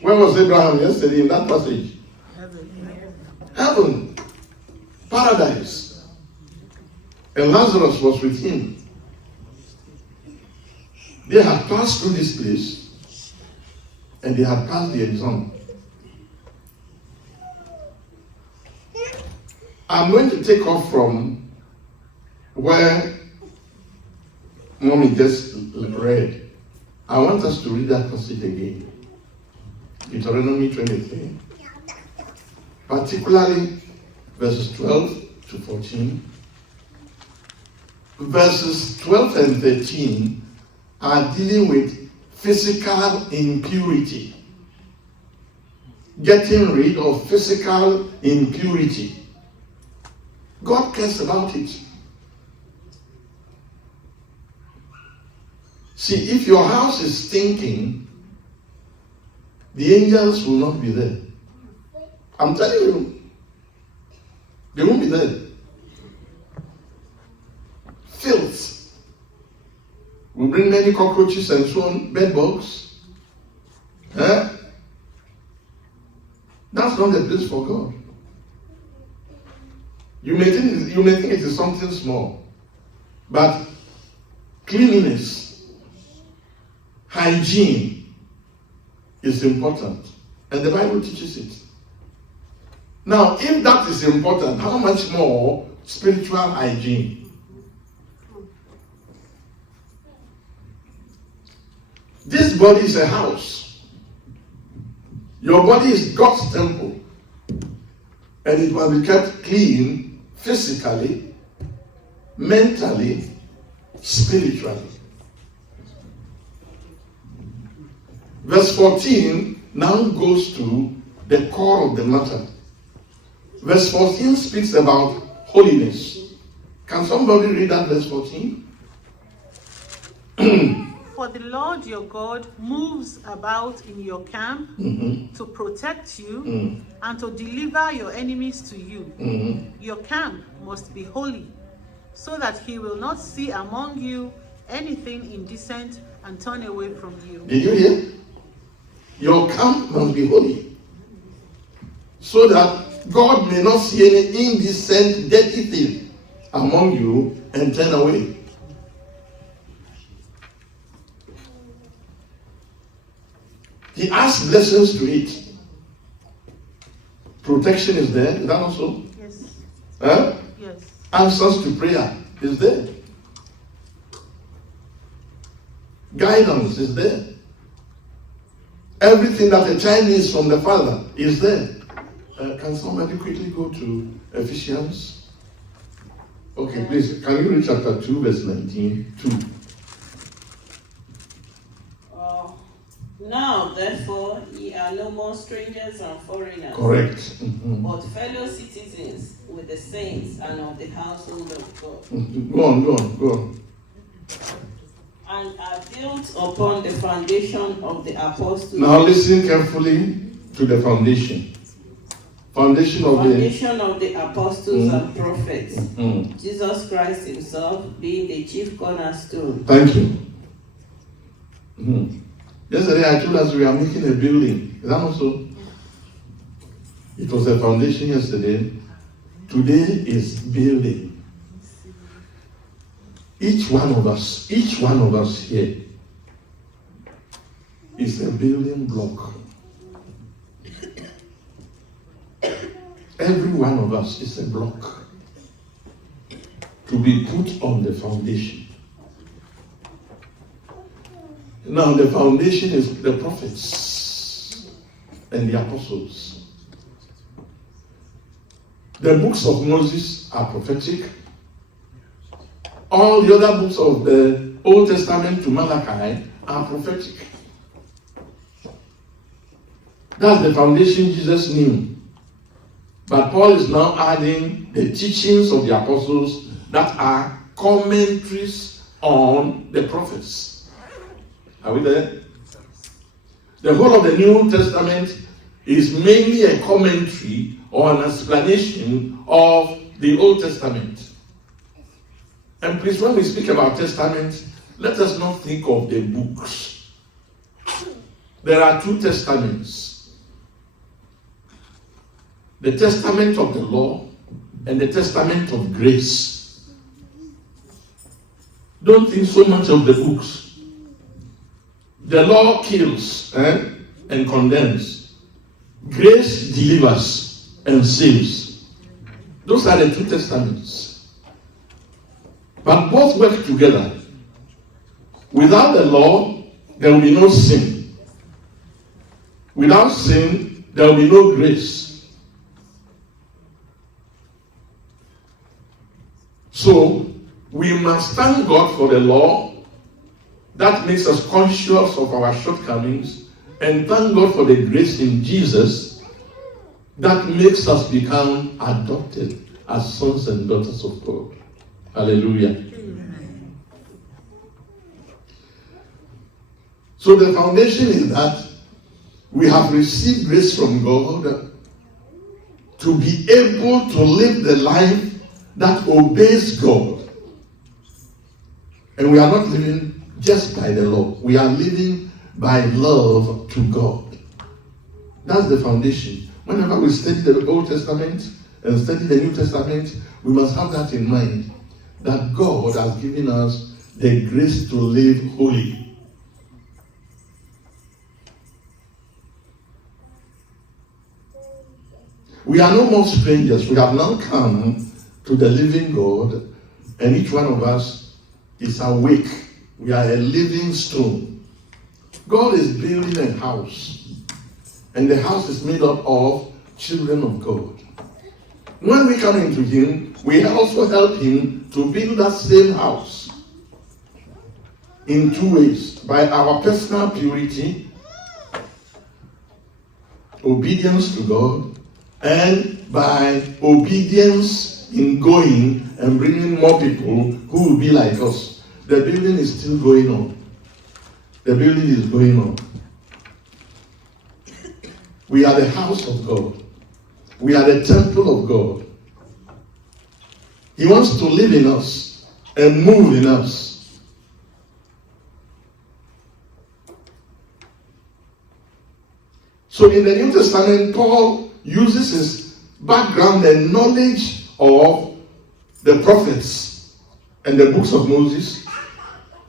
Where was Abraham yesterday in that passage? Heaven. Paradise. And Lazarus was with him. They had passed through this place and they had passed the exam. I'm going to take off from where Mommy just read. I want us to read that passage again. Deuteronomy 23. Particularly verses 12 to 14. Verses 12 and 13 are dealing with physical impurity. Getting rid of physical impurity. God cares about it. See, if your house is stinking, the angels will not be there. I'm telling you, they won't be there. Filth will bring many cockroaches and so on, bed bugs. That's not the place for God. You may think it is something small, but cleanliness, hygiene is important, and the Bible teaches it. Now, if that is important, how much more spiritual hygiene? This body is a house. Your body is God's temple, and it must be kept clean physically, mentally, spiritually. Verse 14 now goes to the core of the matter. Verse 14 speaks about holiness. Can somebody read that verse 14? For the Lord your God moves about in your camp to protect you and to deliver your enemies to you. Your camp must be holy, so that he will not see among you anything indecent and turn away from you. Did you hear? Your camp must be holy, so that God may not see any indecent, dirty thing among you and turn away. He adds blessings to it. Protection is there. Is that also? Yes. Huh? Yes. Answers to prayer is there. Guidance is there. Everything that a child needs from the Father is there. Can somebody quickly go to Ephesians? Okay, please. Can you read chapter 2, verse 19? 2. Now, therefore, ye are no more strangers and foreigners, Correct. but fellow citizens with the saints and of the household of God. Go on. And are built upon the foundation of the apostles. Now listen carefully to the foundation. Foundation of the apostles and prophets. Jesus Christ himself being the chief cornerstone. Thank you. Yesterday I told us we are making a building. Is that also? It was a foundation yesterday. Today is building. Each one of us here is a building block. Every one of us is a block to be put on the foundation. Now the foundation is the prophets and the apostles. The books of Moses are prophetic. All the other books of the Old Testament to Malachi are prophetic. That's the foundation Jesus knew. But Paul is now adding the teachings of the apostles that are commentaries on the prophets. Are we there? The whole of the New Testament is mainly a commentary or an explanation of the Old Testament. And please, when we speak about Testament, let us not think of the books. there are two testaments. The testament of the law and the testament of grace. Don't think so much of the books. The law kills and condemns. Grace delivers and saves. Those are the two testaments. But both work together. Without the law, there will be no sin. Without sin, there will be no grace. So, we must thank God for the law that makes us conscious of our shortcomings, and thank God for the grace in Jesus that makes us become adopted as sons and daughters of God. Hallelujah. So the foundation is that we have received grace from God to be able to live the life that obeys God. And we are not living just by the law. We are living by love to God. That's the foundation. Whenever we study the Old Testament and study the New Testament, we must have that in mind, that God has given us the grace to live holy. We are no more strangers. We have now come to the living God, and each one of us is awake. We are a living stone. God is building a house, and the house is made up of children of God. When we come into Him, we also help Him to build that same house in two ways: by our personal purity, obedience to God, and by obedience in going and bringing more people who will be like us. The building is still going on. The building is going on. We are the house of God. We are the temple of God. He wants to live in us and move in us. So in the New Testament, Paul uses his background and knowledge of the prophets and the books of Moses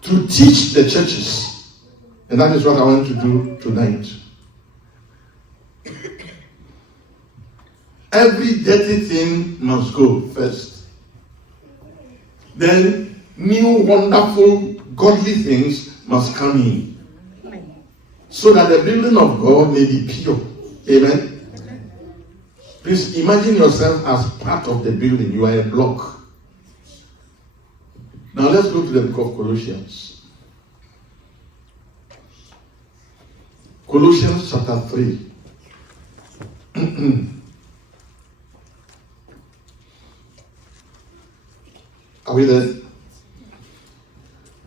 to teach the churches. And that is what I want to do tonight. Every dirty thing must go first. Then new, wonderful, godly things must come in. So that the building of God may be pure. Amen. Please imagine yourself as part of the building. You are a block. Now let's go to the book of Colossians. Colossians chapter 3. Are we there?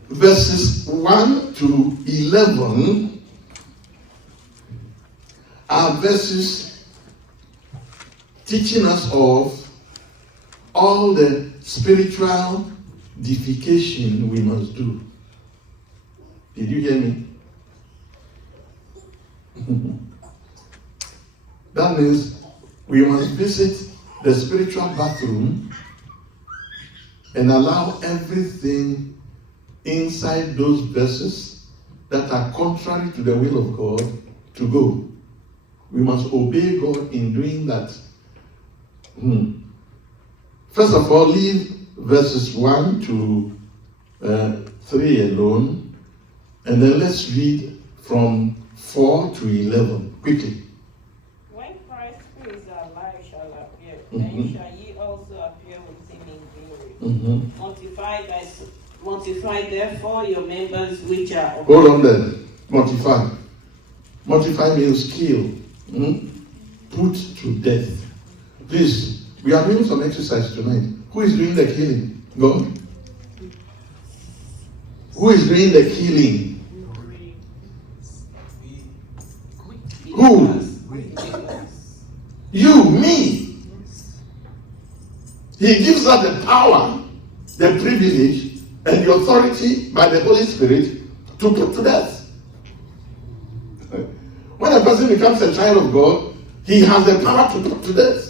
Verses 1 to 11 are verses teaching us of all the spiritual deification we must do. Did you hear me? That means we must visit the spiritual bathroom and allow everything inside those verses that are contrary to the will of God to go. We must obey God in doing that. First of all, leave verses 1 to 3 alone, and then let's read from 4 to 11 quickly. When Christ, who is our life, shall appear, then shall ye also appear with him in glory. Mortify therefore your members which are of Hold on there. Mortify. Mortify means kill. Put to death. Please, we are doing some exercise tonight. Who is doing the killing? God? Who is doing the killing? Who? You, me. He gives us the power, the privilege, and the authority by the Holy Spirit to put to death. person becomes a child of God, he has the power to put to death.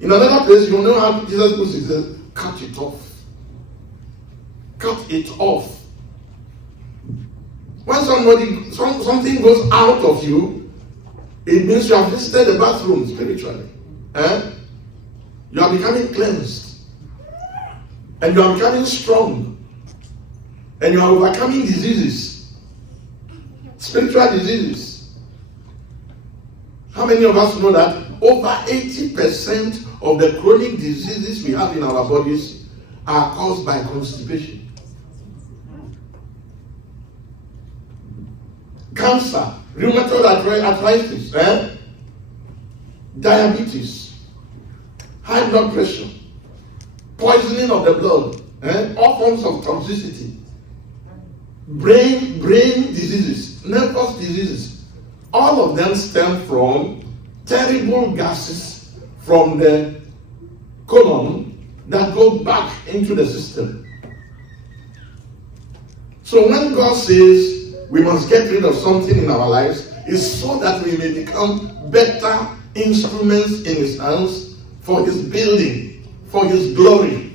In another place, you know how Jesus puts it, says, cut it off. Cut it off. When something goes out of you, it means you have visited the bathroom spiritually. You are becoming cleansed. And you are becoming strong. And you are overcoming diseases. Spiritual diseases. How many of us know that over 80% of the chronic diseases we have in our bodies are caused by constipation? Cancer, rheumatoid arthritis, diabetes, high blood pressure, poisoning of the blood, all forms of toxicity, brain diseases, nervous diseases. All of them stem from terrible gases from the colon that go back into the system. So when God says we must get rid of something in our lives, it's so that we may become better instruments in His hands for His building, for His glory.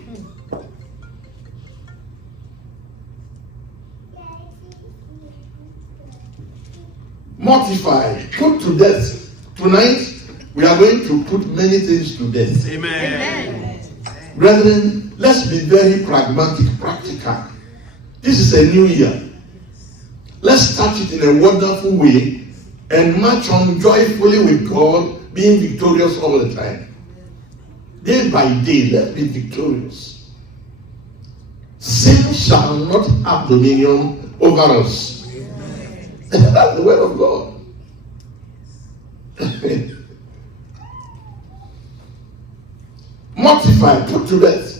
Mortify, put to death. Tonight, we are going to put many things to death. Amen. Brethren, let's be very pragmatic, practical. This is a new year. Let's start it in a wonderful way and march on joyfully with God, being victorious all the time. Day by day, let's be victorious. Sin shall not have dominion over us. And that's the word of God. Mortify, put to death.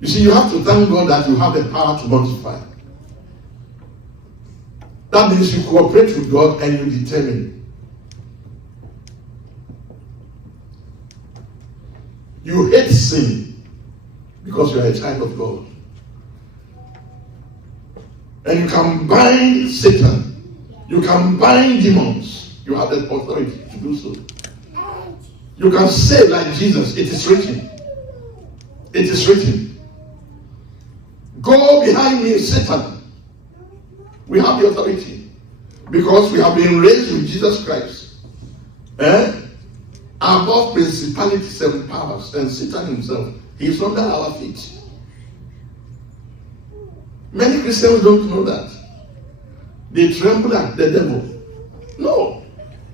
You see, you have to thank God that you have the power to mortify. That means you cooperate with God and you determine. You hate sin because you are a child of God. And you can bind Satan. You can bind demons. You have the authority to do so. You can say like Jesus, it is written. It is written. Go behind me, Satan. We have the authority because we have been raised with Jesus Christ. Above principalities and powers and Satan himself. He is under our feet. Many Christians don't know that. They tremble at the devil. No.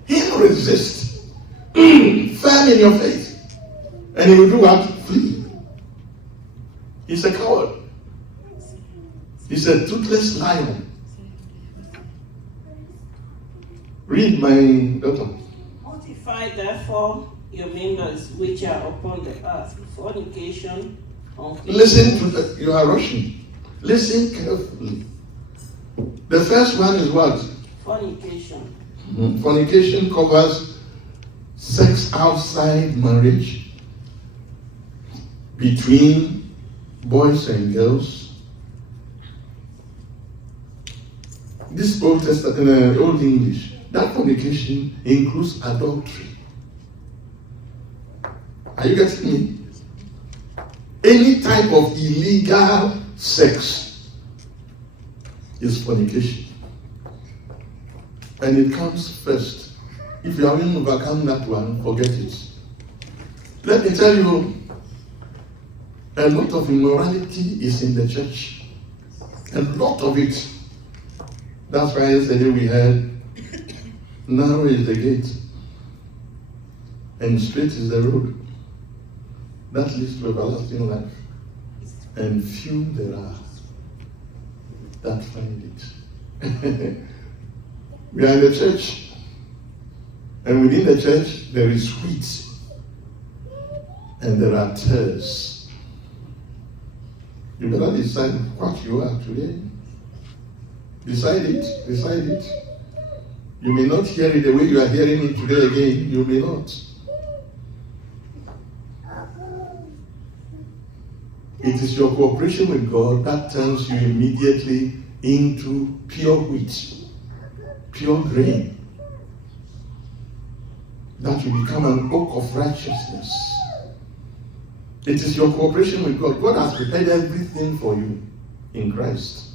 He will resist. Firm in your faith. And he will do what? Flee. He's a coward. He's a toothless lion. Read, my daughter. Mortify therefore your members which are upon the earth: fornication, listen to the, you are rushing. Listen carefully. The first one is what? Fornication. Fornication covers sex outside marriage between boys and girls. This Old Testament, Old English, that fornication includes adultery. Are you getting me? Any type of illegal sex is fornication. And it comes first. If you haven't overcome that one, forget it. Let me tell you, a lot of immorality is in the church. A lot of it. That's why yesterday we heard, narrow is the gate and straight is the road that leads to everlasting life, and few there are that find it. We are in the church, and within the church there is wheat and there are tares. You better decide what you are today. Decide it. You may not hear it the way you are hearing it today again. You may not. It is your cooperation with God that turns you immediately into pure wheat. pure grain, that you become an oak of righteousness. It is your cooperation with God. God has prepared everything for you in Christ.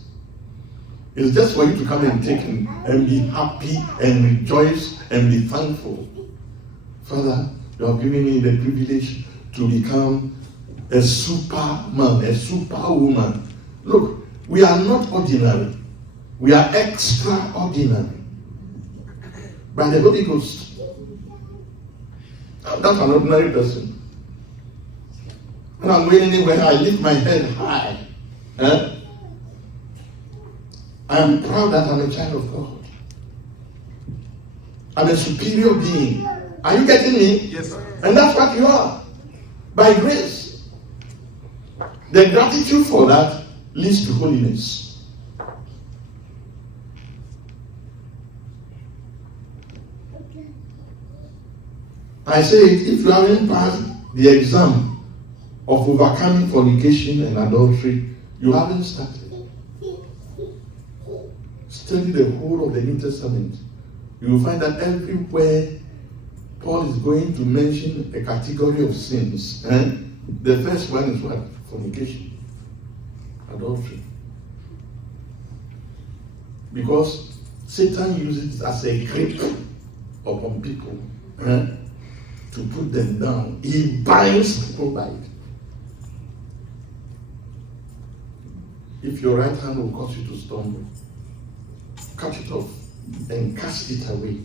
It's just for you to come and take and be happy and rejoice and be thankful. Father, you have given me the privilege to become a superman, a superwoman. Look, we are not ordinary. We are extraordinary. By the Holy Ghost. I'm not an ordinary person. When I'm going anywhere, I lift my head high. I am proud that I'm a child of God. I'm a superior being. Are you getting me? Yes, sir. And that's what you are. By grace. The gratitude for that leads to holiness. I say it, if you haven't passed the exam of overcoming fornication and adultery, you haven't started. Study the whole of the New Testament. You will find that everywhere Paul is going to mention a category of sins. The first one is what? Fornication. Adultery. Because Satan uses it as a grip upon people to put them down. He binds people by it. If your right hand will cause you to stumble, cut it off and cast it away.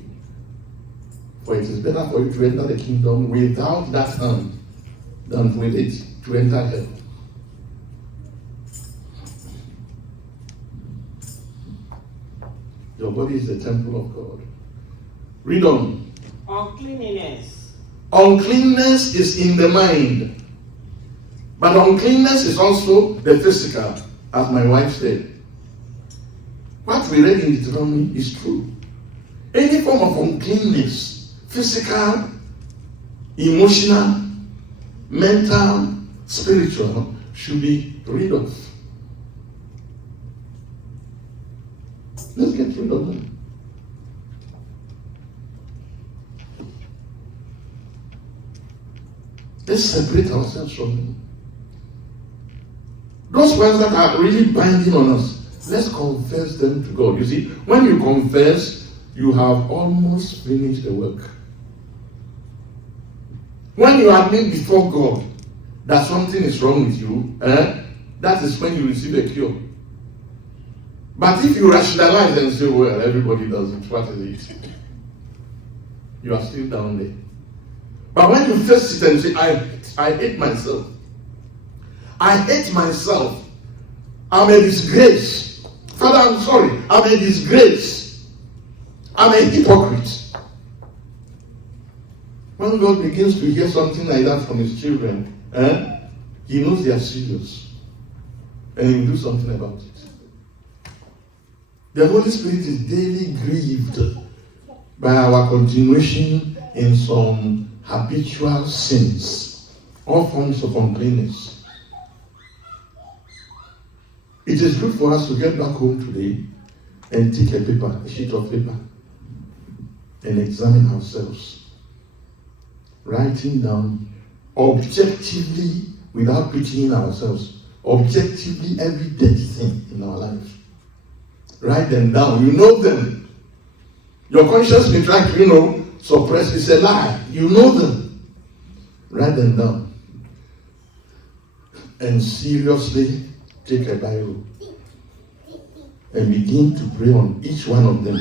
For it is better for you to enter the kingdom without that hand than with it to enter hell. Your body is the temple of God. Read on. Uncleanness. Uncleanness is in the mind. But uncleanness is also the physical, as my wife said. What we read in Deuteronomy is true. Any form of uncleanness, physical, emotional, mental, spiritual, should be rid of. Let's get rid of them. Let's separate ourselves from them. Those ones that are really binding on us, let's confess them to God. You see, when you confess, you have almost finished the work. When you admit before God that something is wrong with you, that is when you receive a cure. But if you rationalize and say, well, everybody does it, what is it? You are still down there. But when you face it and say, I hate myself. I hate myself. I'm a disgrace. Father, I'm sorry. I'm a disgrace. I'm a hypocrite. When God begins to hear something like that from his children, he knows they are serious. And he will do something about it. The Holy Spirit is daily grieved by our continuation in some habitual sins, all forms of uncleanness. It is good for us to get back home today and take a sheet of paper, and examine ourselves, writing down objectively, without pitying ourselves, objectively every dirty thing in our life. Write them down. You know them. Your conscience may try to, suppress. It's a lie. You know them. Write them down. And seriously take a Bible and begin to pray on each one of them.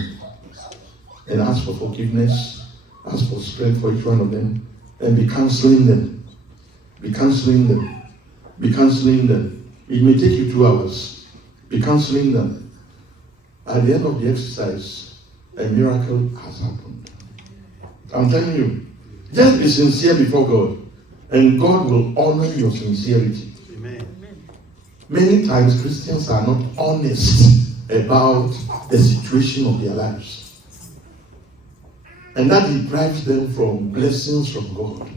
And ask for forgiveness. Ask for strength for each one of them. And be counseling them. Be counseling them. Be counseling them. It may take you 2 hours. Be counseling them. At the end of the exercise, a miracle has happened. I'm telling you, just be sincere before God, and God will honor your sincerity. Amen. Many times Christians are not honest about the situation of their lives. And that deprives them from blessings from God.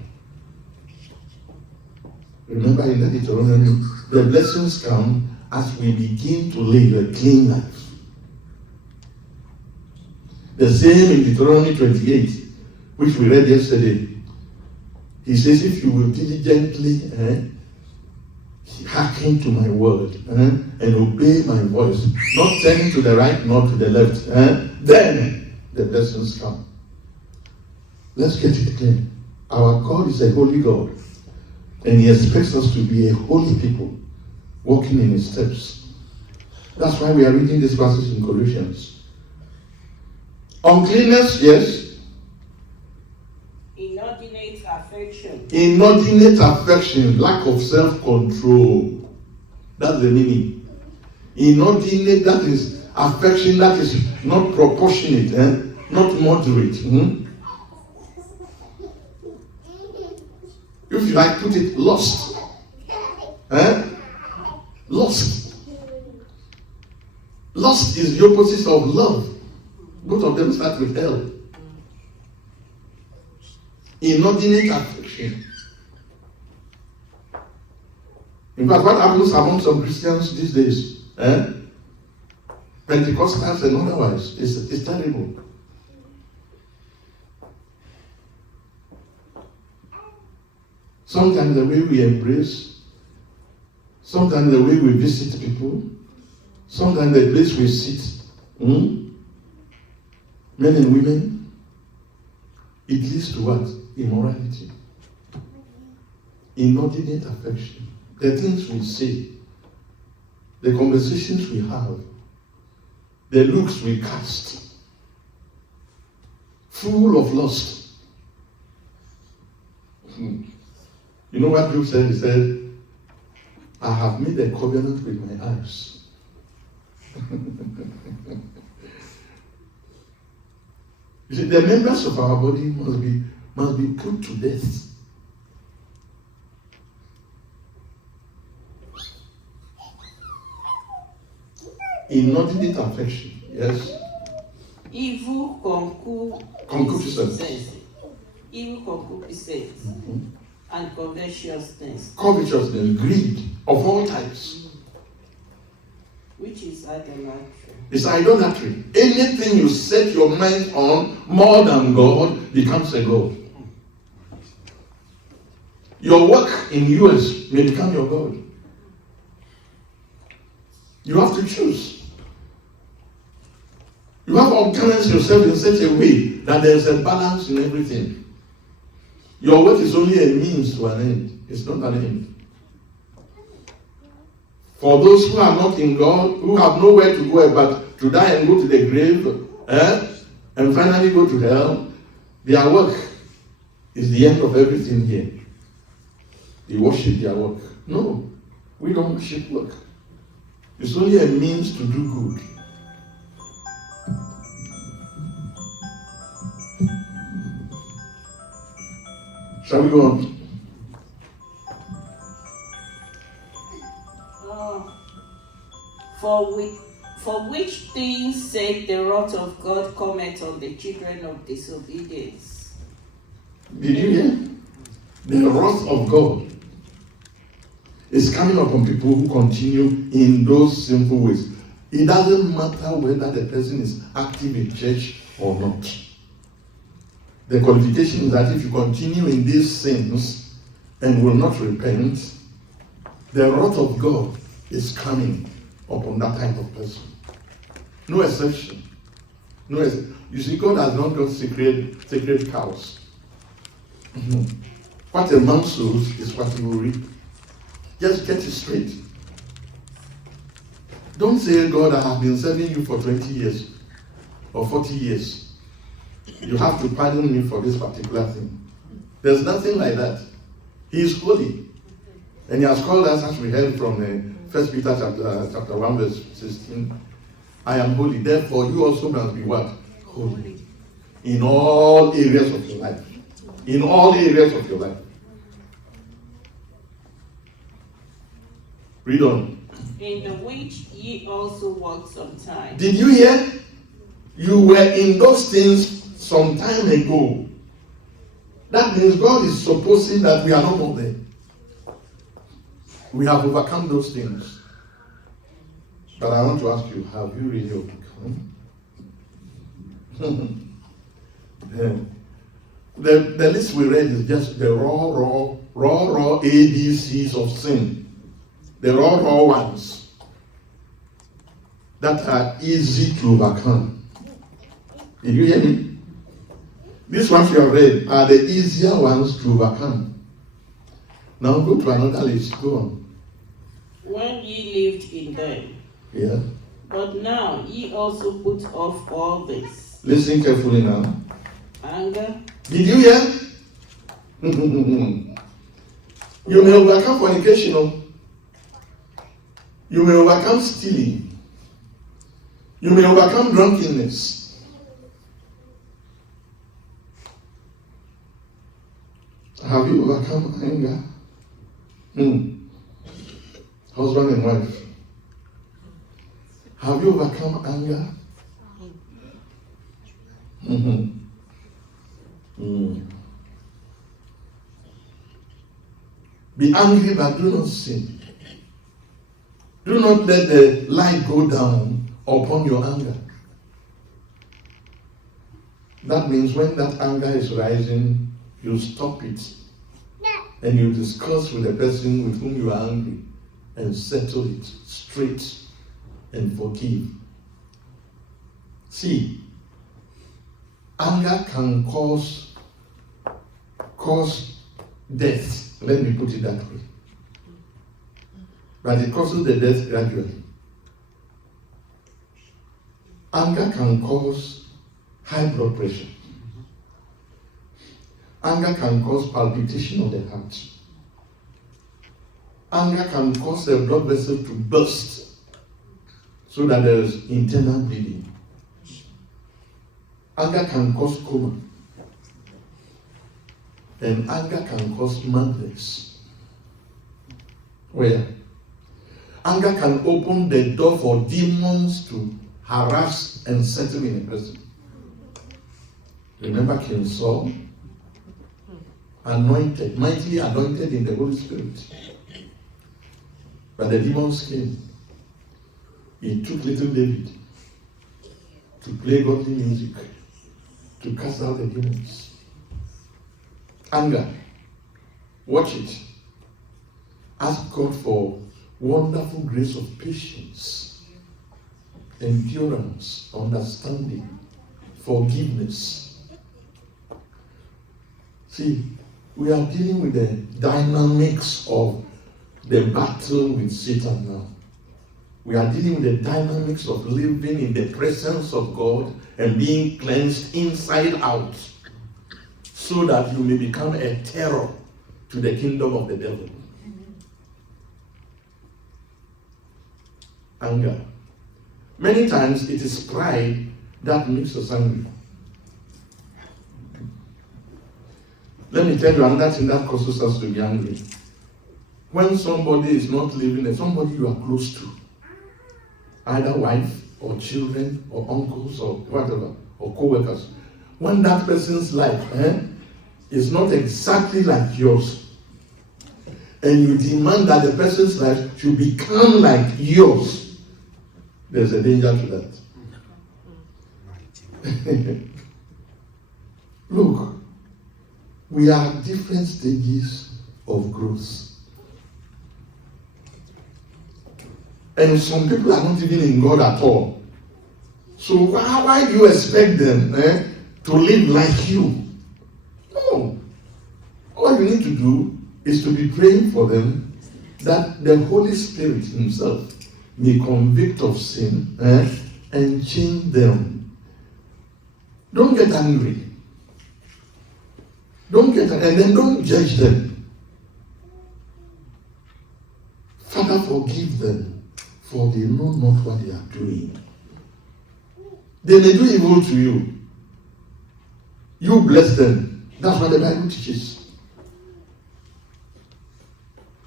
Remember in the Deuteronomy, the blessings come as we begin to live a clean life. The same in Deuteronomy 28, which we read yesterday. He says, if you will diligently hearken to my word and obey my voice, not turning to the right, nor to the left, then the blessings come. Let's get it clear. Our God is a holy God, and He expects us to be a holy people, walking in His steps. That's why we are reading this passage in Colossians. Uncleanness, yes. Inordinate affection. Inordinate affection, lack of self-control. That's the meaning. Inordinate, that is affection that is not proportionate, not moderate. If you like, put it, lust. Lust. Lust is the opposite of love. Both of them start with L. Inordinate affection. In fact, what happens among some Christians these days, Pentecostals and otherwise, is terrible. Sometimes the way we embrace, sometimes the way we visit people, sometimes the place we sit, men and women, it leads to what? Immorality. Inordinate affection. The things we say, the conversations we have, the looks we cast, full of lust. You know what Job said? He said, I have made a covenant with my eyes. You see, the members of our body must be put to death. Inordinate affection, yes. Evil Concupiscence. Evil concupiscence. And covetousness. Covetousness, greed of all types. Which is idolatry. It's idolatry. Anything you set your mind on more than God becomes a God. Your work in US may become your God. You have to choose. You have to organize yourself in such a way that there's a balance in everything. Your work is only a means to an end. It's not an end. For those who are not in God, who have nowhere to go but to die and go to the grave, and finally go to hell, their work is the end of everything here. They worship their work. No, we don't worship work. It's only a means to do good. Shall we go on? For which things sake the wrath of God cometh on the children of disobedience. Did you hear? The wrath of God is coming upon people who continue in those sinful ways. It doesn't matter whether the person is active in church or not. The qualification is that if you continue in these sins and will not repent, the wrath of God is coming upon that type of person. No exception. No exception. You see, God has not got sacred cows. What a man sows is what he will reap. Just get it straight. Don't say, God, I have been serving you for 20 years or 40 years. You have to pardon me for this particular thing. There's nothing like that. He is holy. And he has called us, as we heard from 1 Peter chapter 1, verse 16. I am holy. Therefore, you also must be what? Holy. In all areas of your life. In all areas of your life. Read on. In the which ye also walked sometime. Did you hear? You were in those things some time ago. That means God is supposing that we are no more there. We have overcome those things. But I want to ask you, have you really overcome? The list we read is just the raw ABCs of sin. The raw ones that are easy to overcome. Did you hear me? These ones you have read are the easier ones to overcome. Now go to another list. Go on. When ye lived in them. Yeah. But now ye also put off all this. Listen carefully now. Anger. Did you hear? You may overcome fornication. You may overcome stealing. You may overcome drunkenness. Have you overcome anger? Husband and wife. Have you overcome anger? Be angry, but do not sin. Do not let the light go down upon your anger. That means when that anger is rising, you stop it. And you discuss with the person with whom you are angry and settle it straight and forgive. See, anger can cause death. Let me put it that way. But it causes the death gradually. Anger can cause high blood pressure. Anger can cause palpitation of the heart. Anger can cause the blood vessel to burst so that there is internal bleeding. Anger can cause coma. And anger can cause madness. Where? Anger can open the door for demons to harass and settle in a person. Remember King Saul? Anointed, mightily anointed in the Holy Spirit. But the demons came. He took little David to play godly music, to cast out the demons. Anger. Watch it. Ask God for wonderful grace of patience, endurance, understanding, forgiveness. See, we are dealing with the dynamics of the battle with Satan now. We are dealing with the dynamics of living in the presence of God and being cleansed inside out, so that you may become a terror to the kingdom of the devil. Anger. Many times it is pride that makes us angry. Let me tell you another thing that causes us to be angry. When somebody is not living, somebody you are close to, either wife or children or uncles or whatever, or co-workers, when that person's life is not exactly like yours, and you demand that the person's life should become like yours, there's a danger to that. Look, we are at different stages of growth. And some people are not even in God at all. So why do you expect them to live like you? No. All you need to do is to be praying for them that the Holy Spirit himself may convict of sin and change them. Don't get angry. And then don't judge them. Father, forgive them, for they know not what they are doing. They may do evil to you. You bless them. That's what the Bible teaches.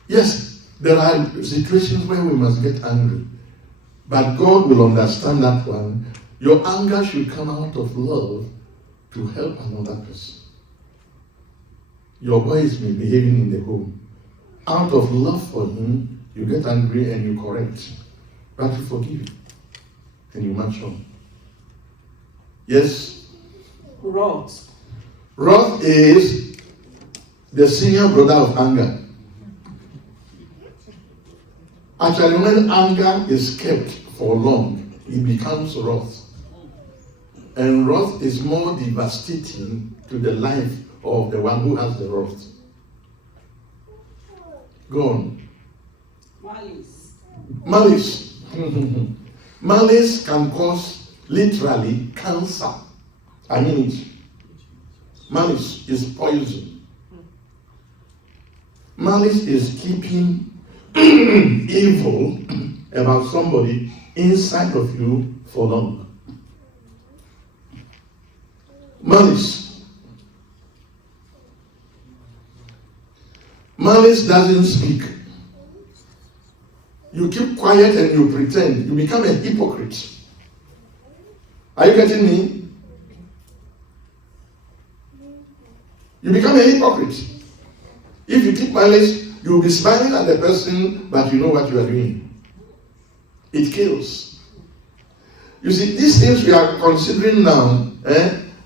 Yes, there are situations where we must get angry. But God will understand that one. Your anger should come out of love to help another person. Your boy is misbehaving in the home. Out of love for him, you get angry and you correct. But you forgive and you march on. Yes, Wrath. Wrath is the senior brother of anger. Actually, when anger is kept for long, it becomes wrath. And wrath is more devastating to the life of the one who has the wrath. Go on. Malice. Malice. Malice can cause literally cancer. I mean it. Malice is poison. Malice is keeping evil about somebody inside of you for long. Malice. Malice doesn't speak. You keep quiet and you pretend. You become a hypocrite. Are you getting me? You become a hypocrite. If you keep malice, you will be smiling at the person, but you know what you are doing. It kills. You see, these things we are considering now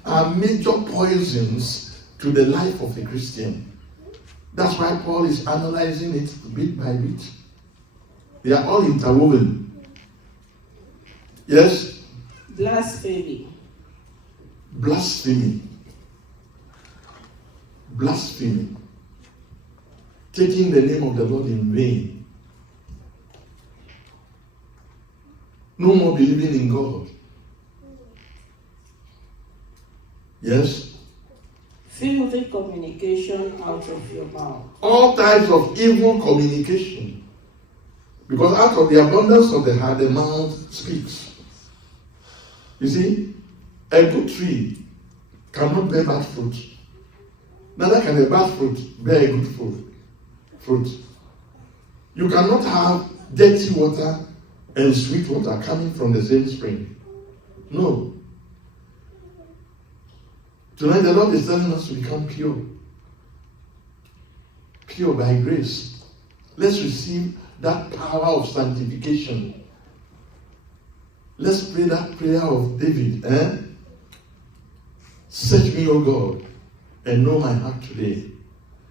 are major poisons to the life of a Christian. That's why Paul is analyzing it bit by bit. They are all interwoven. Yes? Blasphemy. Blasphemy. Blasphemy. Taking the name of the Lord in vain. No more believing in God. Yes? Filthy communication out of your mouth. All types of evil communication. Because out of the abundance of the heart, the mouth speaks. You see, a good tree cannot bear bad fruit. Neither can a bad fruit bear a good fruit. You cannot have dirty water and sweet water coming from the same spring. No. Tonight the Lord is telling us to become pure. Pure by grace. Let's receive that power of sanctification. Let's pray that prayer of David. Search me, O God, and know my heart today.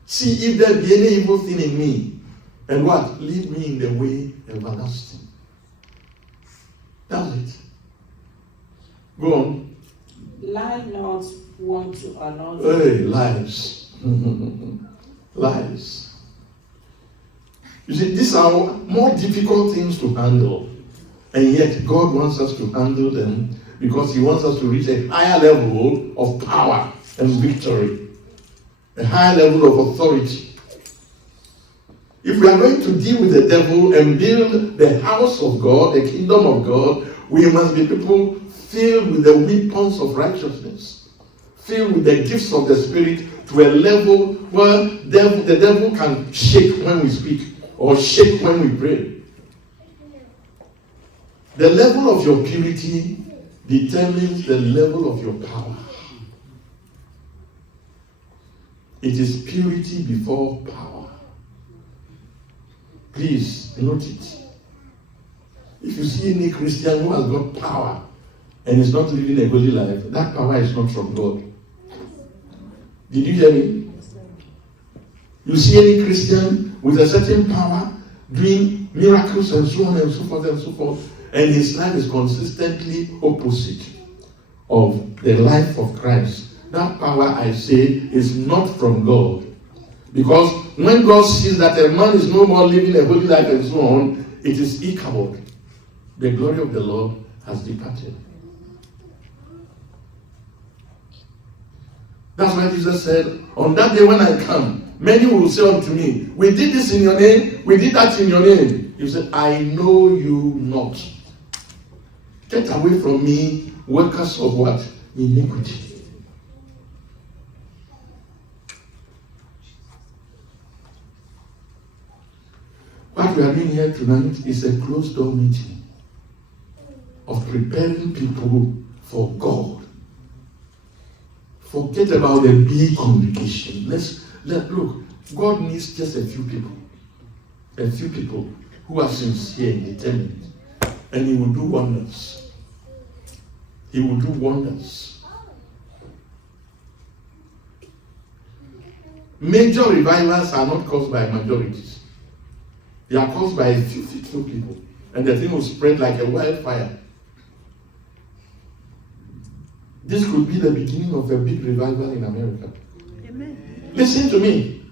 See if there be any evil thing in me. And what? Lead me in the way everlasting. That's it. Go on. Lie not one to another. Hey, lies. Lies. You see, these are more difficult things to handle. And yet God wants us to handle them because He wants us to reach a higher level of power and victory. A higher level of authority. If we are going to deal with the devil and build the house of God, the kingdom of God, we must be people filled with the weapons of righteousness. Filled with the gifts of the Spirit to a level where the devil can shake when we speak or shake when we pray. The level of your purity determines the level of your power. It is purity before power. Please note it. If you see any Christian who has got power and is not living a holy life, that power is not from God. Did you hear me? You see any Christian with a certain power doing miracles and so on and so forth and so forth, and his life is consistently opposite of the life of Christ. That power, I say, is not from God. Because when God sees that a man is no more living a holy life and so on, it is Ichabod. The glory of the Lord has departed. That's why Jesus said, on that day when I come, many will say unto me, we did this in your name, we did that in your name. You said, I know you not. Get away from me, workers of what? Iniquity. What we are doing here tonight is a closed door meeting of preparing people for God. Forget about the big congregation. Look, God needs just a few people who are sincere and determined, and He will do wonders. He will do wonders. Major revivals are not caused by majorities. They are caused by a few people. And the thing will spread like a wildfire. This could be the beginning of a big revival in America. Amen. Listen to me.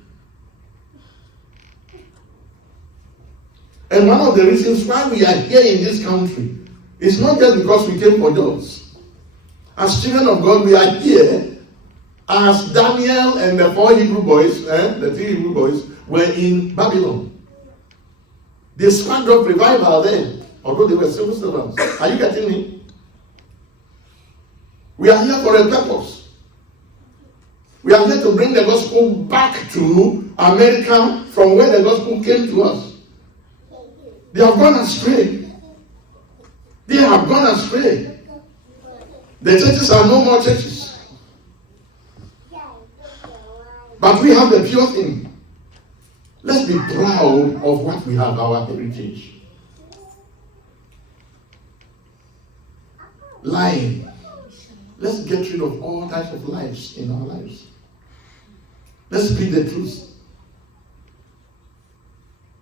And one of the reasons why we are here in this country is not just because we came for jobs. As children of God, we are here as Daniel and the 4 Hebrew boys, the 3 Hebrew boys, were in Babylon. They sparked up revival there, although they were civil servants. Are you getting me? We are here for a purpose. We are here to bring the gospel back to America from where the gospel came to us. They have gone astray. They have gone astray. The churches are no more churches. But we have the pure thing. Let's be proud of what we have, our heritage. Lying. Let's get rid of all types of lies in our lives. Let's speak the truth.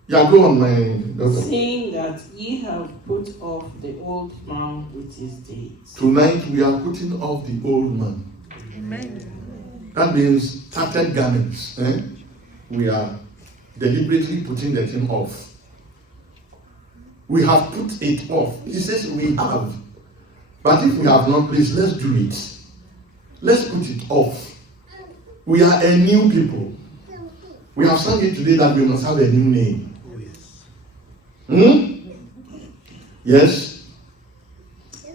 Yeah, go on, my daughter. Saying that ye have put off the old man with his deeds. Tonight we are putting off the old man. Amen. That means tattered garments. We are deliberately putting the thing off. We have put it off. He says we have. But if we have not, please, let's do it. Let's put it off. We are a new people. We have sung it today that we must have a new name. Yes?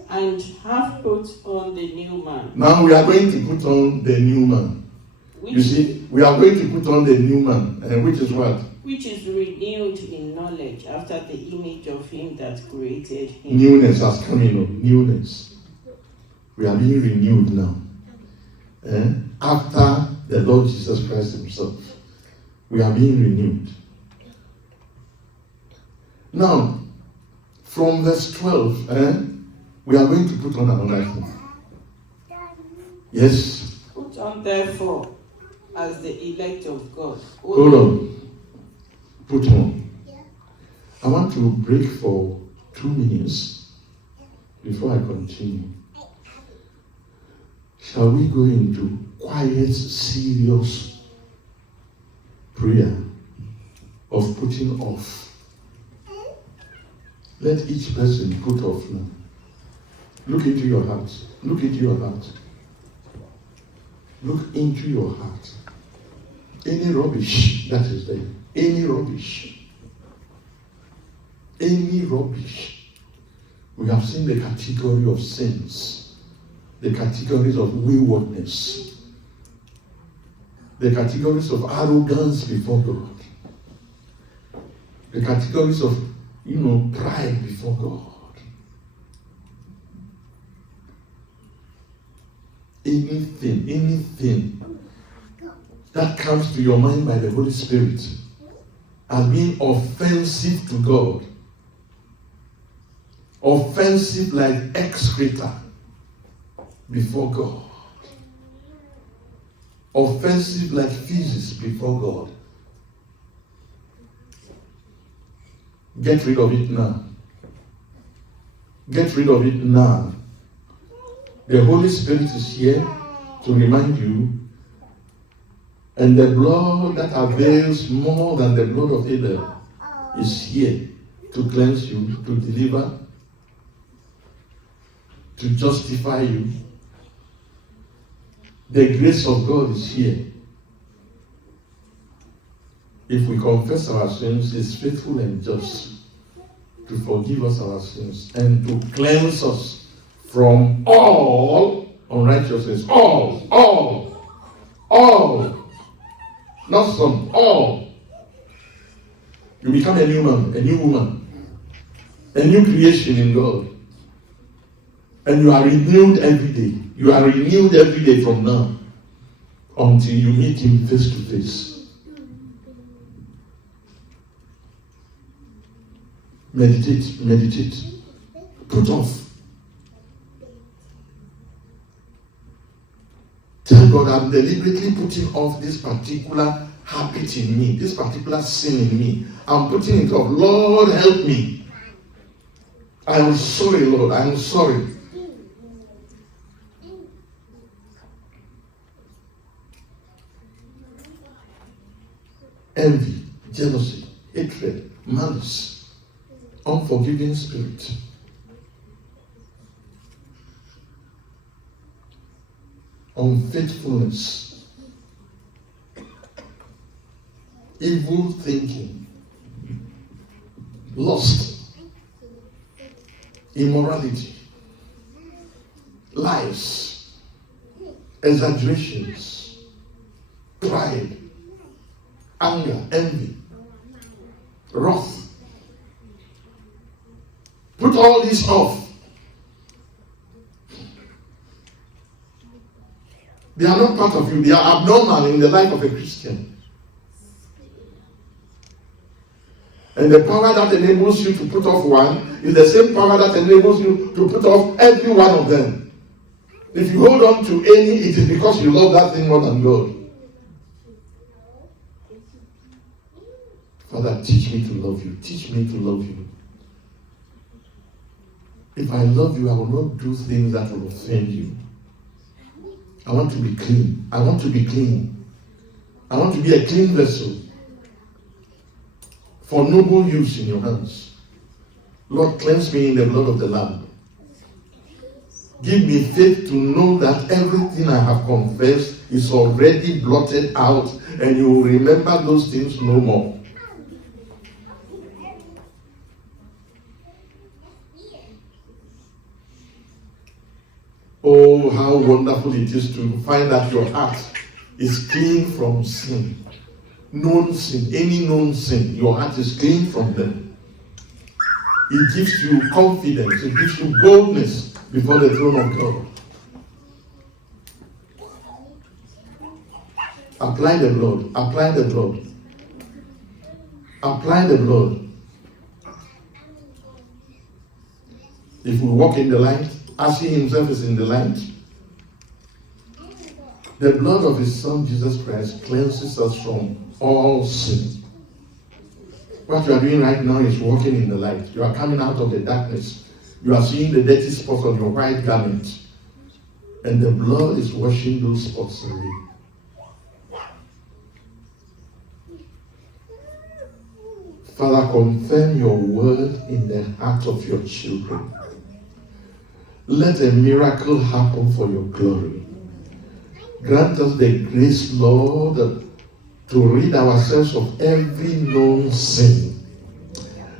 And have put on the new man. Now we are going to put on the new man. You see, we are going to put on the new man, which is what? Which is renewed in knowledge after the image of him that created him. Newness has come in. Newness. We are being renewed now. After the Lord Jesus Christ himself. We are being renewed. Now, from verse 12, we are going to put on another thing. Yes? Put on therefore as the elect of God. Hold on. Put on. I want to break for 2 minutes before I continue. Shall we go into quiet, serious prayer of putting off? Let each person put off now. Look into your heart. Look into your heart. Look into your heart. Any rubbish that is there. Any rubbish. Any rubbish. We have seen the category of sins. The categories of waywardness. The categories of arrogance before God. The categories of, pride before God. Anything that comes to your mind by the Holy Spirit as being offensive to God. Offensive like excreta before God. Offensive like feces before God. Get rid of it now. Get rid of it now. The Holy Spirit is here to remind you, and the blood that avails more than the blood of Abel is here to cleanse you, to deliver, to justify you. The grace of God is here. If we confess our sins, He is faithful and just to forgive us our sins and to cleanse us from all unrighteousness. All. Not some, all. You become a new man, a new woman, a new creation in God. And you are renewed every day. You are renewed every day from now until you meet Him face to face. Meditate. Put off. Tell God, I'm deliberately putting off this particular habit in me, this particular sin in me. I'm putting it off. Lord, help me. I am sorry, Lord. I am sorry. Envy, jealousy, hatred, malice, unforgiving spirit. Unfaithfulness, evil thinking, lust, immorality, lies, exaggerations, pride, anger, envy, wrath. Put all these off. They are not part of you. They are abnormal in the life of a Christian. And the power that enables you to put off one is the same power that enables you to put off every one of them. If you hold on to any, it is because you love that thing more than God. Father, teach me to love you. Teach me to love you. If I love you, I will not do things that will offend you. I want to be clean. I want to be clean. I want to be a clean vessel for noble use in your hands. Lord, cleanse me in the blood of the Lamb. Give me faith to know that everything I have confessed is already blotted out and you will remember those things no more. Oh, how wonderful it is to find that your heart is clean from sin. Known sin, any known sin, your heart is clean from them. It gives you confidence, it gives you boldness before the throne of God. Apply the blood, apply the blood, apply the blood. If we walk in the light, as he himself is in the light, the blood of his son Jesus Christ cleanses us from all sin. What you are doing right now is walking in the light. You are coming out of the darkness. You are seeing the dirty spots on your white garment. And the blood is washing those spots away. Father, confirm your word in the heart of your children. Let a miracle happen for your glory. Grant us the grace, Lord, to rid ourselves of every known sin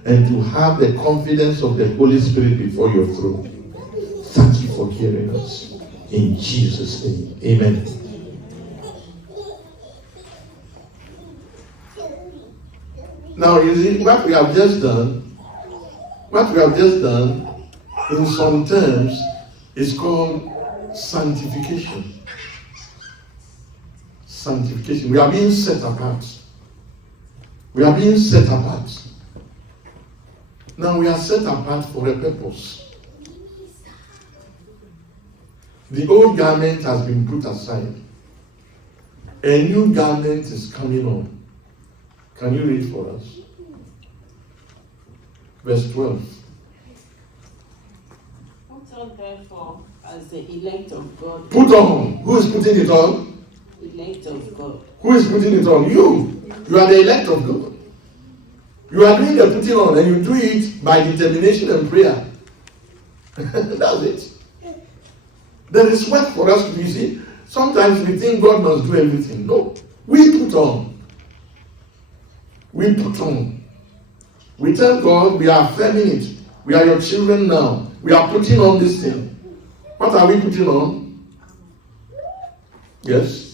and to have the confidence of the Holy Spirit before your throne. Thank you for hearing us. In Jesus' name, amen. Now, you see, what we have just done, in some terms, is called sanctification. Sanctification. We are being set apart. We are being set apart. Now we are set apart for a purpose. The old garment has been put aside. A new garment is coming on. Can you read for us? Verse 12. Put on therefore as the elect of God. Put on. Who is putting it on? Elect of God. Who is putting it on? You. You are the elect of God. You are doing the putting on and you do it by determination and prayer. That's it. There is work for us to do. See, sometimes we think God must do everything. No. We put on. We put on. We tell God we are affirming it. We are your children now. We are putting on this thing. What are we putting on? Yes?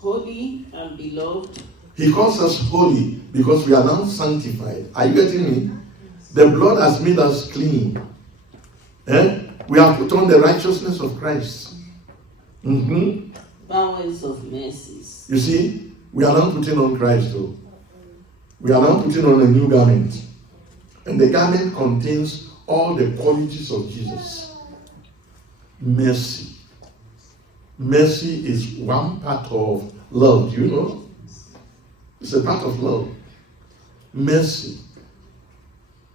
Holy and beloved. He calls us holy because we are now sanctified. Are you getting me? The blood has made us clean. We have put on the righteousness of Christ. Bowels of mercies. You see, we are now putting on Christ though. We are now putting on a new garment. And the garment contains all the qualities of Jesus. Mercy, Mercy is one part of love. Do you know? It's a part of love. Mercy.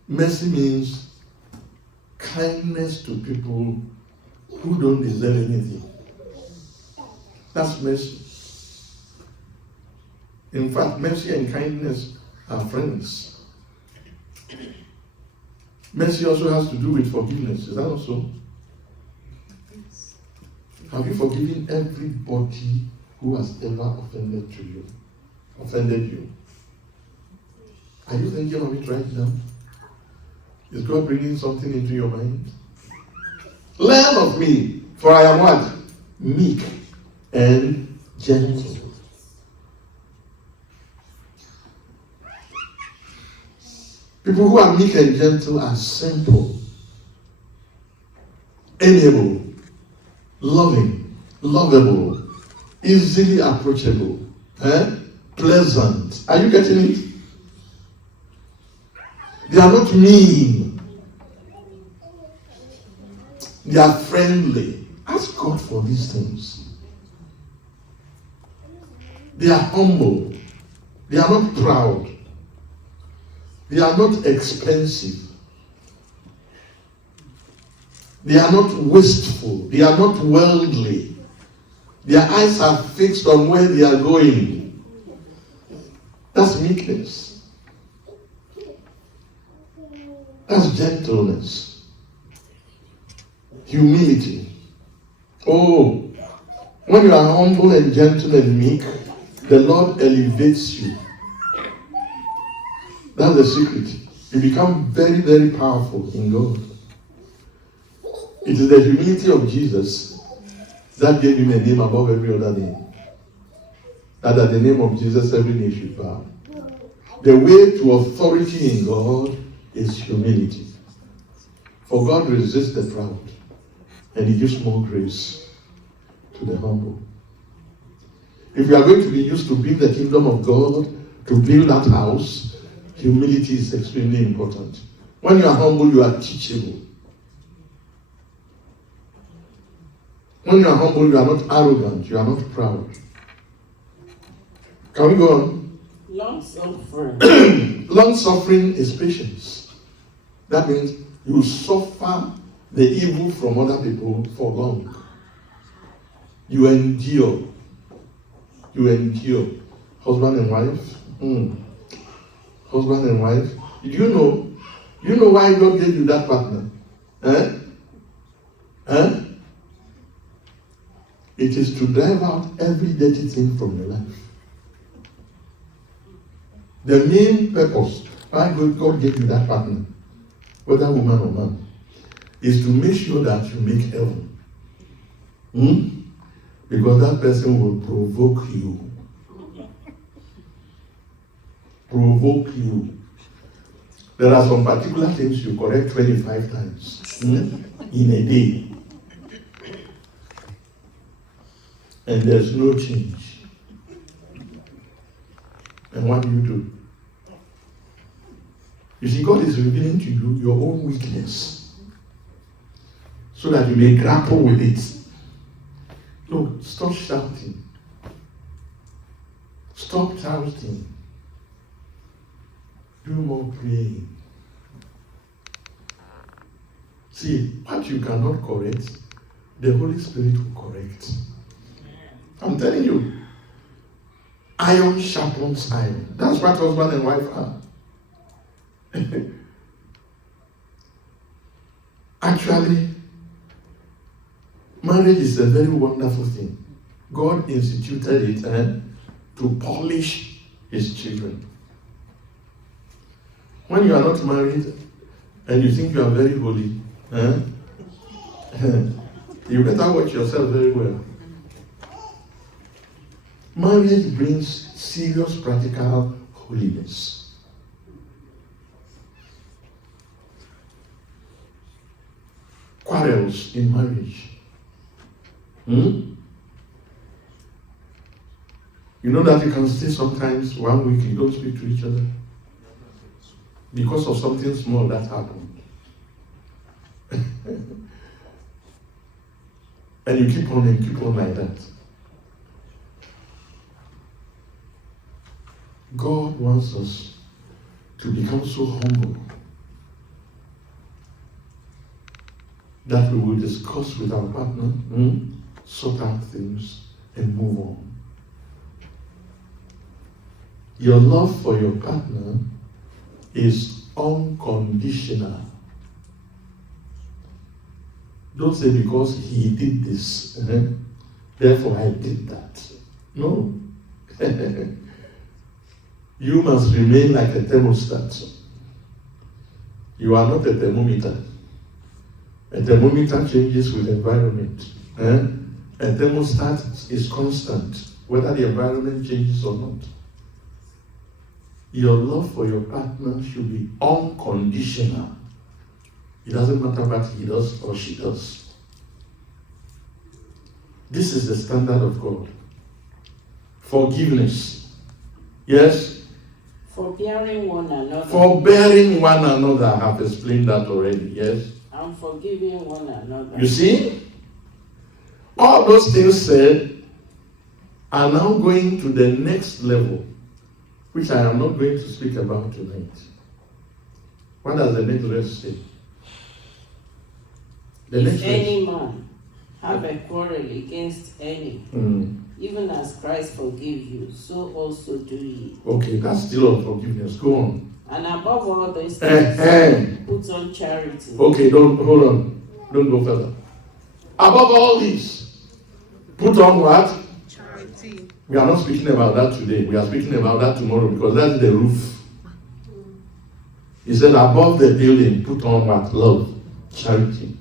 Mercy means kindness to people who don't deserve anything. That's mercy. In fact, mercy and kindness are friends. Mercy also has to do with forgiveness. Is that also? Have you forgiven everybody who has ever offended you? Are you thinking of it right now? Is God bringing something into your mind? Learn of me, for I am what? Meek and gentle. People who are meek and gentle are simple, amiable, loving, lovable, easily approachable, pleasant. Are you getting it? They are not mean. They are friendly. Ask God for these things. They are humble. They are not proud. They are not expensive. They are not wasteful. They are not worldly. Their eyes are fixed on where they are going. That's meekness. That's gentleness. Humility. Oh, when you are humble and gentle and meek, the Lord elevates you. That's the secret. You become very, very powerful in God. It is the humility of Jesus that gave him a name above every other name. That at the name of Jesus every knee should bow. The way to authority in God is humility. For God resists the proud, and he gives more grace to the humble. If you are going to be used to build the kingdom of God, to build that house, humility is extremely important. When you are humble, you are teachable. When you are humble, you are not arrogant, you are not proud. Can we go on? Long-suffering. Long-suffering is patience. That means you suffer the evil from other people for long. You endure. You endure. Husband and wife. Husband and wife. Do you know why God gave you that partner? It is to drive out every dirty thing from your life. The main purpose why God gave you that partner, whether woman or man, is to make sure that you make heaven. Because that person will provoke you. Provoke you. There are some particular things you correct 25 times in a day. And there's no change. And what do? You see, God is revealing to you your own weakness so that you may grapple with it. No, stop shouting. Stop shouting. Do more praying. See, what you cannot correct, the Holy Spirit will correct. I'm telling you, iron sharpens iron. That's what husband and wife are. Actually, marriage is a very wonderful thing. God instituted it to polish his children. When you are not married and you think you are very holy, you better watch yourself very well. Marriage brings serious practical holiness. Quarrels in marriage. You know that you can stay sometimes 1 week, you don't speak to each other because of something small that happened. And you keep on and keep on like that. God wants us to become so humble that we will discuss with our partner, sort out things, and move on. Your love for your partner is unconditional. Don't say because he did this, therefore I did that. No. You must remain like a thermostat. You are not a thermometer. A thermometer changes with the environment. A thermostat is constant, whether the environment changes or not. Your love for your partner should be unconditional. It doesn't matter what he does or she does. This is the standard of God. Forgiveness. Yes? Forbearing one another. Forbearing one another. I have explained that already. Yes? And forgiving one another. You see? All those things said are now going to the next level, which I am not going to speak about tonight. What does the next verse say? If any man have a quarrel against any, even as Christ forgave you, so also do ye. Okay, that's still on forgiveness. Go on. And above all these things, put on charity. Okay, hold on. Don't go further. Above all this, put on what? Charity. We are not speaking about that today. We are speaking about that tomorrow because that's the roof. He said above the building, put on what? Love. Charity.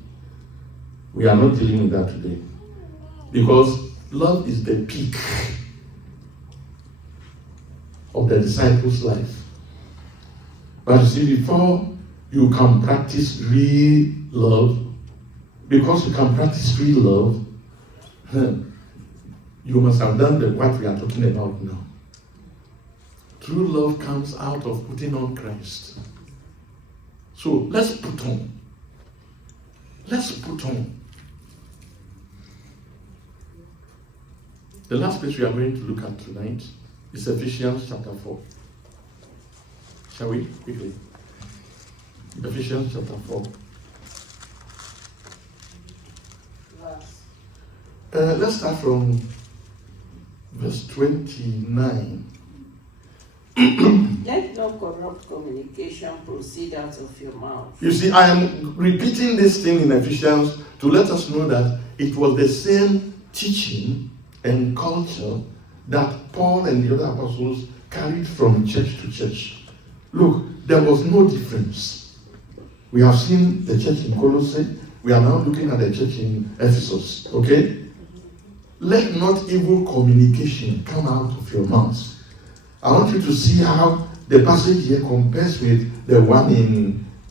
We are not dealing with that today. Because love is the peak of the disciples' life. But you see, before you can practice real love, because you can practice real love, you must have done what we are talking about now. True love comes out of putting on Christ. So let's put on. Let's put on. The last place we are going to look at tonight is Ephesians chapter 4. Shall we? Quickly. Ephesians chapter 4. Let's start from verse 29. Let no corrupt communication proceed out of your mouth. You see, I am repeating this thing in Ephesians to let us know that it was the same teaching and culture that Paul and the other apostles carried from church to church. Look, there was no difference. We have seen the church in Colossae. We are now looking at the church in Ephesus. Okay? Let not evil communication come out of your mouth. I want you to see how the passage here compares with the one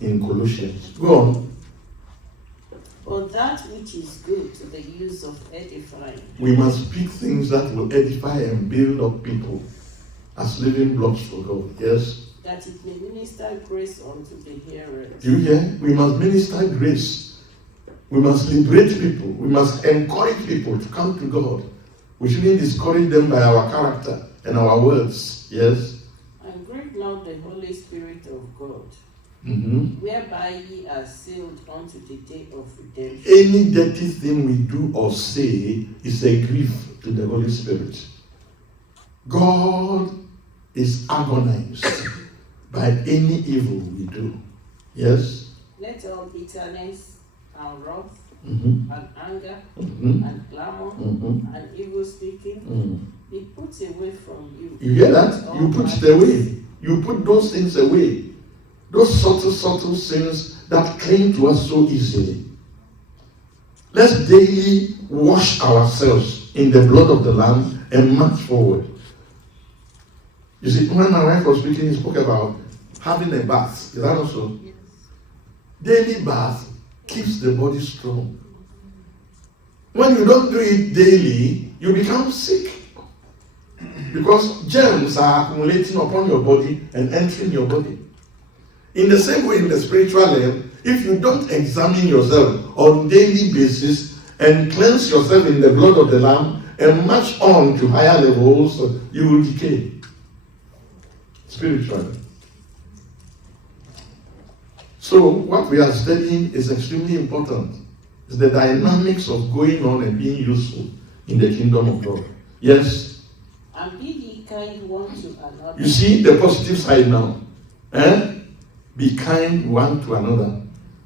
in Colossians. Go on. But that which is good to the use of edifying. We must speak things that will edify and build up people as living blocks for God. Yes? That it may minister grace unto the hearers. Do you hear? We must minister grace. We must liberate people. We must encourage people to come to God. We shouldn't discourage them by our character and our words. Yes? And grieve not the Holy Spirit of God, whereby ye are sealed unto the day of redemption. Any dirty thing we do or say is a grief to the Holy Spirit. God is agonized by any evil we do. Yes? Let all bitterness and wrath Mm-hmm. and anger Mm-hmm. and clamor Mm-hmm. and evil speaking Mm. be put away from you. You hear that? You put it away. You put those things away. Those subtle sins that cling to us so easily. Let's daily wash ourselves in the blood of the Lamb and march forward. You see, when my wife was speaking, he spoke about having a bath. Is that also? Yes. Daily bath keeps the body strong. When you don't do it daily, you become sick. Because germs are accumulating upon your body and entering your body. In the same way, in the spiritual realm, if you don't examine yourself on a daily basis and cleanse yourself in the blood of the Lamb and march on to higher levels, you will decay spiritually. So what we are studying is extremely important. It's the dynamics of going on and being useful in the kingdom of God. Yes? And be ye kind one to another. You see the positive side now. Be kind one to another.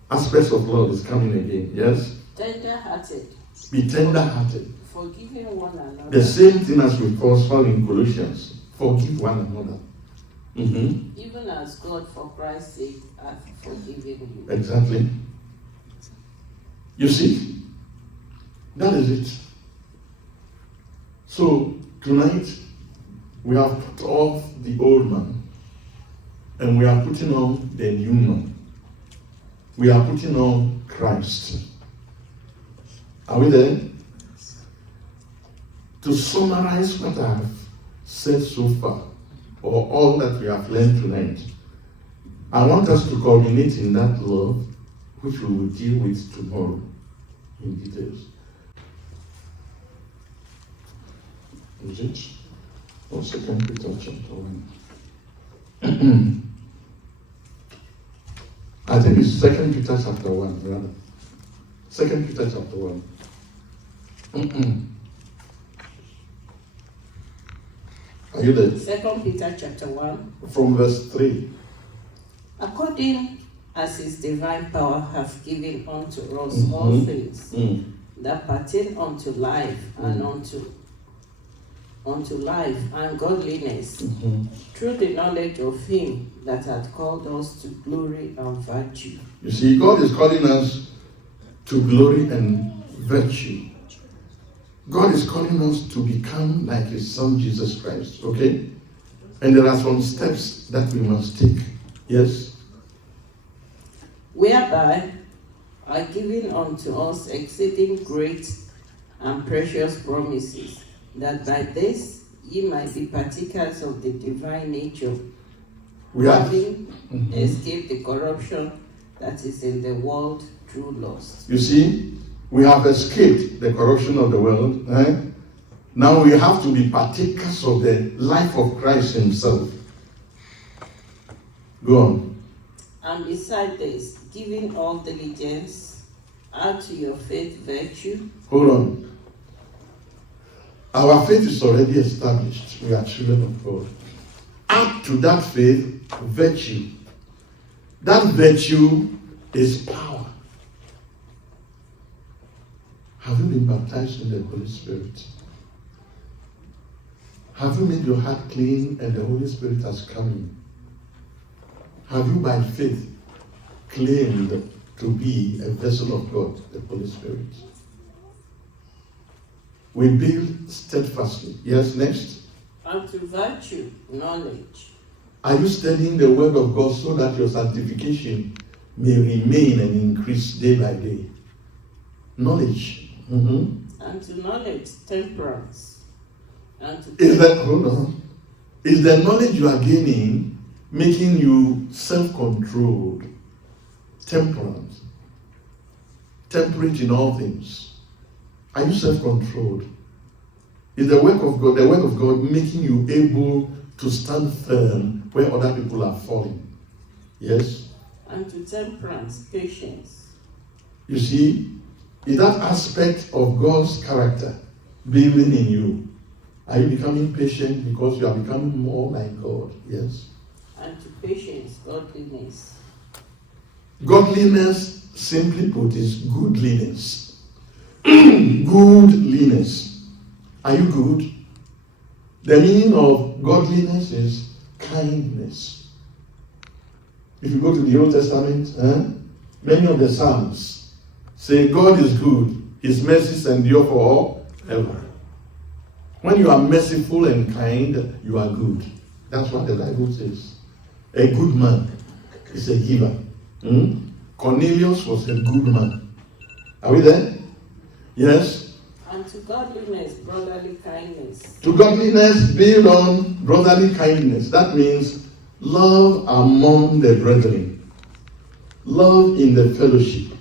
Aspects of love is coming again. Yes? Tender-hearted. Be tender-hearted. Forgiving one another. The same thing as we found in Colossians. Forgive one another. Mm-hmm. Even as God, for Christ's sake, hath forgiven you. Exactly. You see? That is it. So, tonight, we have put off the old man and we are putting on the new man. We are putting on Christ. Are we there? To summarize what I have said so far, or all that we have learned tonight, I want us to culminate in that love, which we will deal with tomorrow in details. Is it? Or 2 Peter chapter 1. I think it's 2 Peter chapter 1, rather. 2 Peter chapter 1. Are you there? 2 Peter chapter 1. From verse 3. According as his divine power hath given unto us all things that pertain unto life and unto life and godliness, through the knowledge of him that hath called us to glory and virtue. You see, God is calling us to glory and virtue. God is calling us to become like his son Jesus Christ, okay? And there are some steps that we must take. Yes? Whereby are given unto us exceeding great and precious promises, that by this ye might be partakers of the divine nature, having escaped the corruption that is in the world through lust. You see, we have escaped the corruption of the world. Now we have to be partakers of the life of Christ himself. Go on. And beside this, giving all diligence, add to your faith virtue. Hold on. Our faith is already established. We are children of God. Add to that faith virtue. That virtue is power. Have you been baptized in the Holy Spirit? Have you made your heart clean and the Holy Spirit has come in? Have you by faith claimed to be a vessel of God, the Holy Spirit? We build steadfastly. Yes, next. And to virtue, knowledge. Are you studying the word of God so that your sanctification may remain and increase day by day? Knowledge. And to knowledge, temperance. And to Is the knowledge you are gaining making you self-controlled, temperate in all things? Are you self-controlled? Is the work of God making you able to stand firm where other people are falling? Yes? And to temperance, patience. You see, is that aspect of God's character building in you? Are you becoming patient because you are becoming more like God? Yes? And to patience, godliness. Godliness, simply put, is goodliness. Goodliness. Are you good? The meaning of godliness is kindness. If you go to the Old Testament, many of the Psalms say God is good, his mercies endure forever. When you are merciful and kind, you are good. That's what the Bible says. A good man is a giver. Cornelius was a good man. Are we there? Yes? And to godliness, brotherly kindness. To godliness, build on brotherly kindness. That means love among the brethren. Love in the fellowship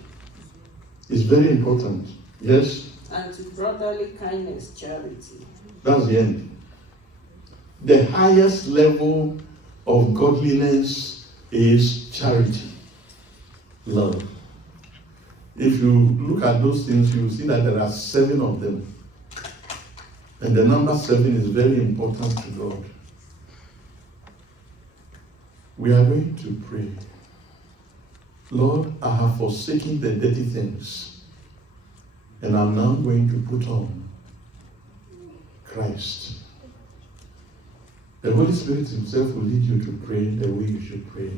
is very important. Yes. And to brotherly kindness, charity. That's the end. The highest level of godliness is charity, love. If you look at those things, you will see that there are 7 of them. And the number 7 is very important to God. We are going to pray. Lord, I have forsaken the dirty things, and I'm now going to put on Christ. The Holy Spirit himself will lead you to pray the way you should pray.